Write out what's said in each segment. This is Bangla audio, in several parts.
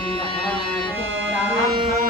Thank you.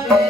যাবে